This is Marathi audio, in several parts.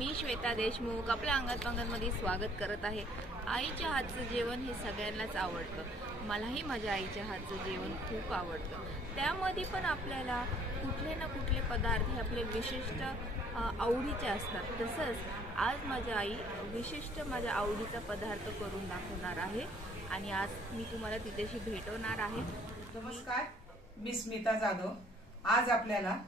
मी श्वेता देशमुख आपल्या अंगत पंगतमध्ये स्वागत करत आहे। आईच्या हातचं जेवण हे सगळ्यांनाच आवडतं। मलाही माझ्या आईच्या हातचं जेवण खूप आवडतं। त्यामध्ये पण आपल्याला कुठले ना कुठले पदार्थ हे आपले विशिष्ट आवडीचे असतात। तसंच आज माझी आई विशिष्ट माझ्या आवडीचा पदार्थ करून दाखवणार आहे आणि आज मी तुम्हाला तिच्याशी भेटवणार आहे। नमस्कार, मी स्मिता जाधव। आज आपल्याला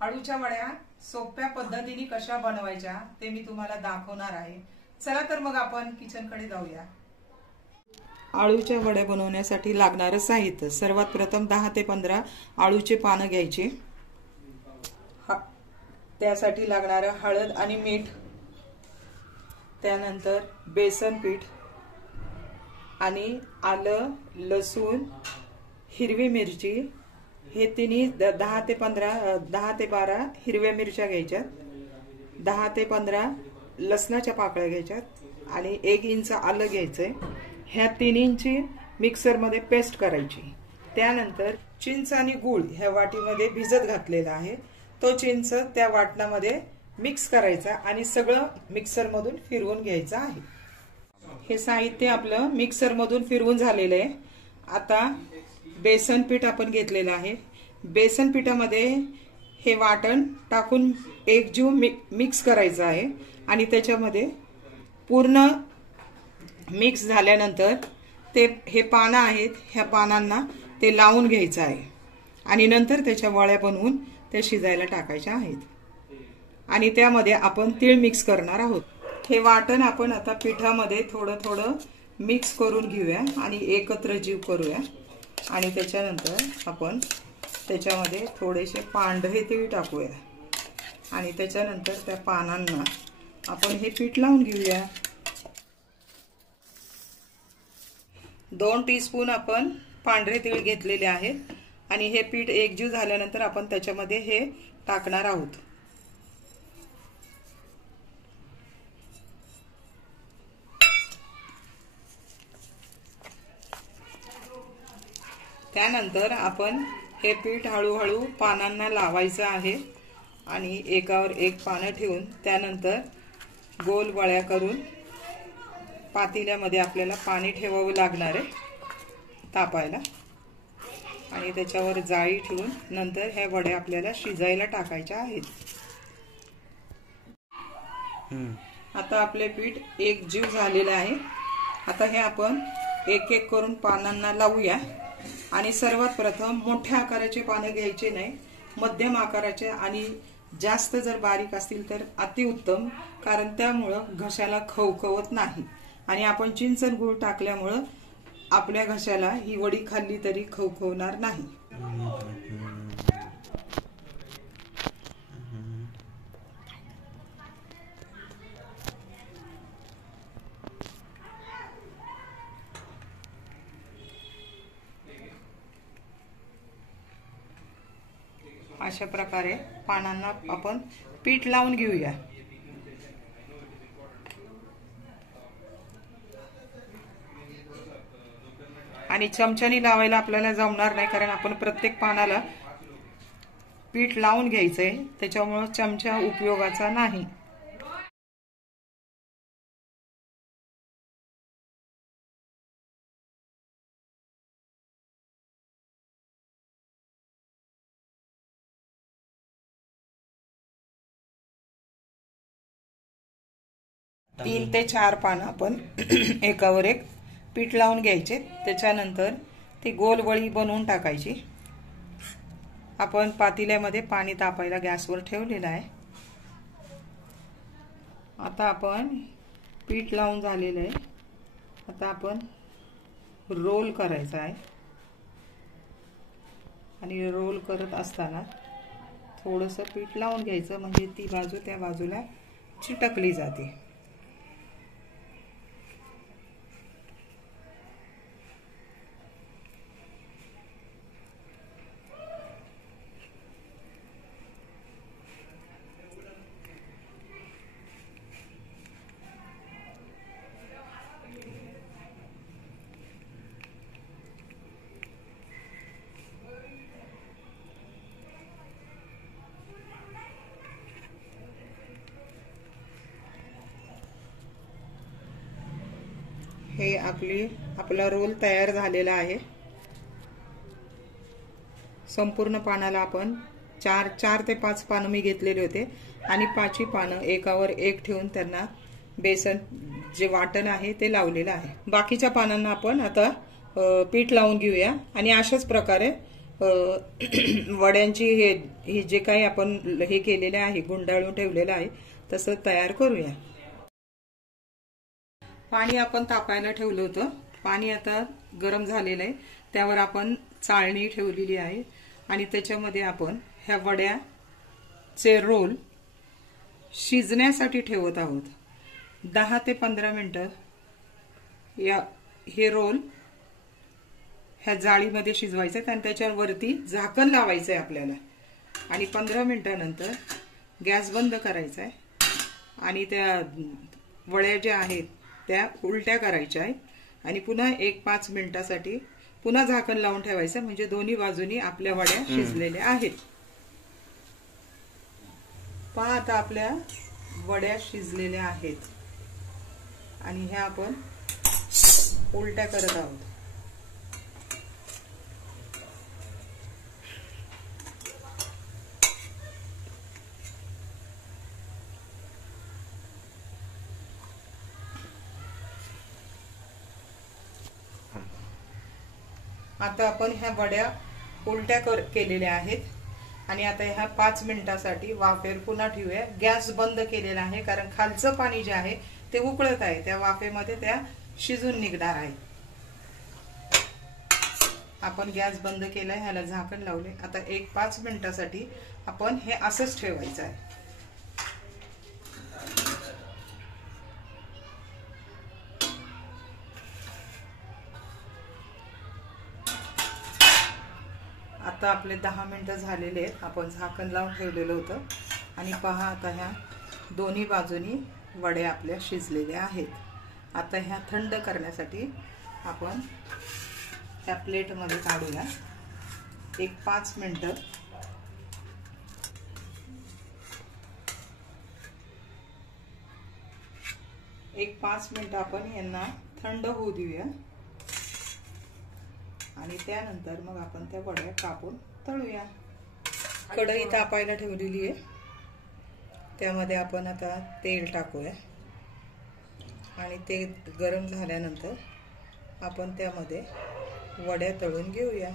आळूच्या वड्या सोप्या पद्धतीने कशा बनवायच्या ते मी तुम्हाला दाखवणार आहे। चला तर मग आपण किचन कडे जाऊया। आळूच्या वड्या बनवण्यासाठी लागणारे साहित्य, सर्वात प्रथम 10 ते 15 आळूचे पानं घ्यायचे। त्यासाठी लागणारे हळद आणि मीठ, त्यानंतर बेसन पीठ आणि आलं, लसूण, हिरवी मिरची, हे तिन्ही 10 ते 12 हिरव्या मिरच्या घ्यायच्या, 10 ते 15 लसणाच्या पाकळ्या घ्यायच्यात आणि 1 इंच आलं घ्यायचंय। ह्या तिन्हींची मिक्सर मध्ये पेस्ट करायची। त्यानंतर चिंच आणि गूळ ह्या वाटीमध्ये भिजत घातलेला आहे, तो चिंच त्या वाटणामध्ये मिक्स करायचा आणि सगळं मिक्सर मधून फिरवून घ्यायचं आहे। हे साहित्य आपलं मिक्सर मधून फिरवून झालेलं आहे। आता बेसन पीठ आपण घेतलेलं आहे। बेसन पिठामध्ये हे वाटण टाकून एकजीव मिक्स करायचं आहे आणि त्याच्यामध्ये पूर्ण मिक्स झाल्यानंतर ते हे पानं आहेत, ह्या पानांना ते लावून घ्यायचं आहे आणि नंतर त्याच्या वड्या बनवून त्या शिजायला टाकायच्या आहेत आणि त्यामध्ये आपण तीळ मिक्स करणार आहोत। हे वाटण आपण आता पिठामध्ये थोडं थोडं मिक्स करून घेऊया आणि एकत्र जीव करूया आणि त्याच्यानंतर आपण त्याच्यामध्ये थोडेसे पांढरे तीळ टाकूया आणि त्याच्यानंतर त्या पानांना आपण हे पीठ लावून घेऊया। 2 टीस्पून आपण पांढरे तीळ घेतलेले आहेत आणि हे पीठ एकजीव झाल्यानंतर आपण त्याच्यामध्ये हे टाकणार आहोत। त्यानंतर आपण हे पीठ हळूहळू पानांना लावायचं आहे आणि एकावर एक पानं ठेवून त्यानंतर गोल वड्या करून पातेल्यामध्ये आपल्याला पाणी ठेवावं लागणार आहे तापायला आणि त्याच्यावर जाळी ठेवून नंतर ह्या वड्या आपल्याला शिजायला टाकायच्या आहेत। आता आपले पीठ एकजीव झालेले आहे। आता हे आपण एक एक करून पानांना लावूया आणि सर्वात प्रथम मोठ्या आकाराचे पाने घ्यायचे नाही, मध्यम आकाराचे आणि जास्त जर बारीक असतील तर अतिउत्तम, कारण त्यामुळं घशाला खवखवत नाही आणि आपण चिंच आणि गूळ टाकल्यामुळं आपल्या घशाला ही वडी खाल्ली तरी खवखवणार नाही। अशा प्रकारे पानांना आपण पीठ लावून घेऊया। आणि चमच्याने लावायला आपल्याला जमणार नाही, कारण आपण प्रत्येक पानाला पीठ लावून घ्यायचंय, त्याच्यामुळे चमचा उपयोगाचा नाही। तीन ते 4 पानं आपण एकावर एक पीठ लावून घ्यायचे, त्याच्यानंतर ती गोल वडी बनवून टाकायची। आपण पातेल्यामध्ये पाणी तापायला गॅसवर ठेवलेलं आहे। आता आपण पीठ लावून झालेलं आहे। आता आपण रोल करायचा आहे आणि रोल करत असताना थोडंसं पीठ लावून घ्यायचं, म्हणजे ती बाजू त्या बाजूला चिटकली जाते। हे आपला रोल तयार झालेला आहे। संपूर्ण पानाला आपण 4 ते 5 पानं मी घेतलेले होते आणि 5ही पानं एकावर एक ठेवून त्यांना बेसन जे वाटण आहे ते लावलेलं आहे। बाकीच्या पानांना आपण आता पीठ लावून घेऊया आणि अशाच प्रकारे वड्यांची हे जे काही आपण हे केलेले आहे गुंडाळून ठेवलेलं आहे तसं तयार करूया। पाणी आपण तापायला ठेवलं होतं, पाणी आता गरम झालेलं आहे, त्यावर आपण चाळणी ठेवलेली आहे आणि त्याच्यामध्ये आपण ह्या वड्याचे रोल शिजण्यासाठी ठेवत आहोत। 10 ते 15 मिनिटं हे रोल ह्या जाळीमध्ये शिजवायचे आणि त्याच्यावरती झाकण लावायचं आहे आपल्याला आणि 15 मिनिटांनंतर गॅस बंद करायचा आहे आणि त्या वड्या ज्या आहेत त्या उलट्या करायच्या आहेत आणि पुन्हा 1-5 मिनिटासाठी पुन्हा झाकण लावून ठेवायचं, म्हणजे दोन्ही बाजूनी आपल्या वड्या शिजलेल्या आहेत। पहा आता आपल्या वड्या शिजलेल्या आहेत आणि ह्या आपण उलट्या करत आहोत। आता आपण ह्या वड्या उलट्या केलेल्या आहेत आणि आता ह्या 5 मिनिटासाठी वाफेवर पुन्हा ठेवूया। गॅस बंद केलेला आहे कारण खालचं पाणी जे आहे ते उकळत आहे, त्या वाफेमध्ये त्या शिजून निघणार आहे। आपण गॅस बंद केलाय, ह्याला झाकण लावले। आता 1-5 मिनिटासाठी आपण हे असंच ठेवायचं आहे। आता आपले 10 मिनिटं झालेले आहेत, आपण झाकण लावून ठेवलेलं होतं आणि पहा आता ह्या दोन्ही बाजूनी वड्या आपल्या शिजलेल्या आहेत। आता ह्या थंड करण्यासाठी आपण त्या प्लेटमध्ये काढूया। 1-5 मिनिटं आपण यांना थंड होऊ देऊया आणि त्यानंतर मग आपण त्या वड्या कापून तळूया। कढई तापायला ठेवलेली आहे, त्यामध्ये आपण आता तेल टाकूया आणि ते गरम झाल्यानंतर आपण त्यामध्ये वड्या तळून घेऊया।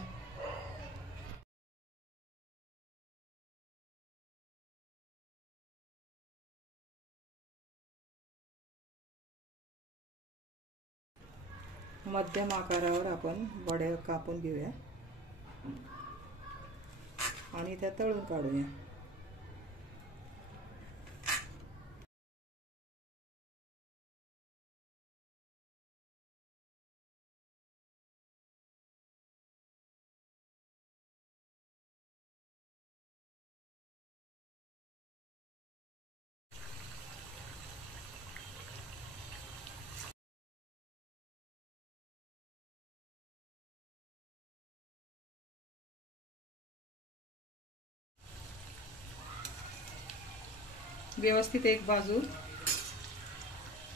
मध्यम आकारावर आपण वड्या कापून घेऊया आणि त्या तळून काढूया। व्यवस्थित एक बाजू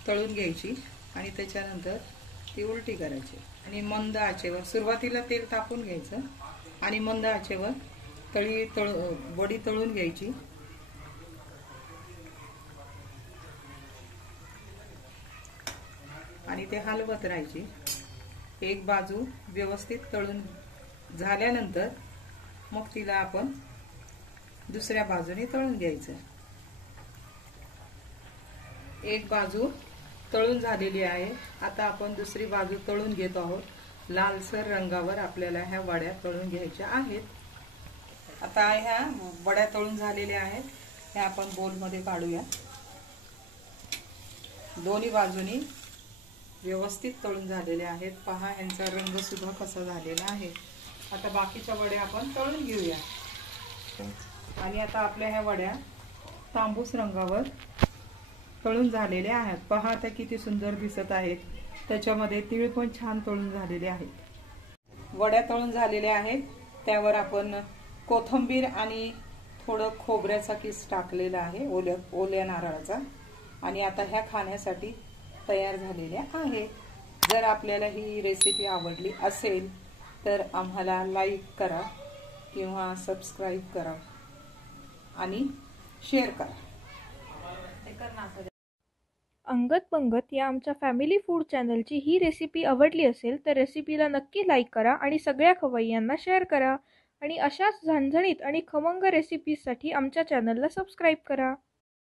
तळून घ्यायची आणि त्याच्यानंतर ती उलटी करायची आणि मंद आचेवर सुरुवातीला तेल तापून घ्यायचं आणि मंद आचेवर वडी तळून घ्यायची। आणि ते हलवत राहायची। एक बाजू व्यवस्थित तळून झाल्यानंतर मग तिला आपण दुसऱ्या बाजूने तळून घ्यायचं। एक बाजू तळून झालेली आहे, आता आपण दुसरी बाजू तळून घेत आहोत। लालसर रंगावर आपल्याला ह्या वड्या तळून घ्यायच्या आहेत। आता ह्या वड्या तळून झालेल्या आहेत, ह्या आपण बोलमध्ये काढूया। दोन्ही बाजूनी व्यवस्थित तळून झालेले आहेत, पहा यांचा रंग सुद्धा कसा झालेला आहे। आता बाकीच्या वड्या आपण तळून घेऊया आणि आता आपल्या ह्या वड्या तांबूस रंगावर तळून झालेले आहेत, पहा त्या किती सुंदर दिसत आहेत। त्याच्यामध्ये तीळ पण छान तळून झालेले आहेत। वड्या तळून झालेल्या आहेत, त्यावर आपण कोथिंबीर आणि थोडं खोबऱ्याचा किस टाकलेला आहे, ओल्या नारळाचा, आणि आता ह्या खाण्यासाठी तयार झालेल्या आहेत। जर आपल्याला ही रेसिपी आवडली असेल तर आम्हाला लाईक करा किंवा सबस्क्राईब करा आणि शेअर करा. अंगत पंगत या आमच्या फॅमिली फूड चॅनलची ही रेसिपी आवडली असेल तर रेसिपीला नक्की लाईक करा आणि सगळ्या खवय्यांना शेअर करा आणि अशाच झणझणीत आणि खमंग रेसिपीजसाठी आमच्या चॅनलला सबस्क्राईब करा.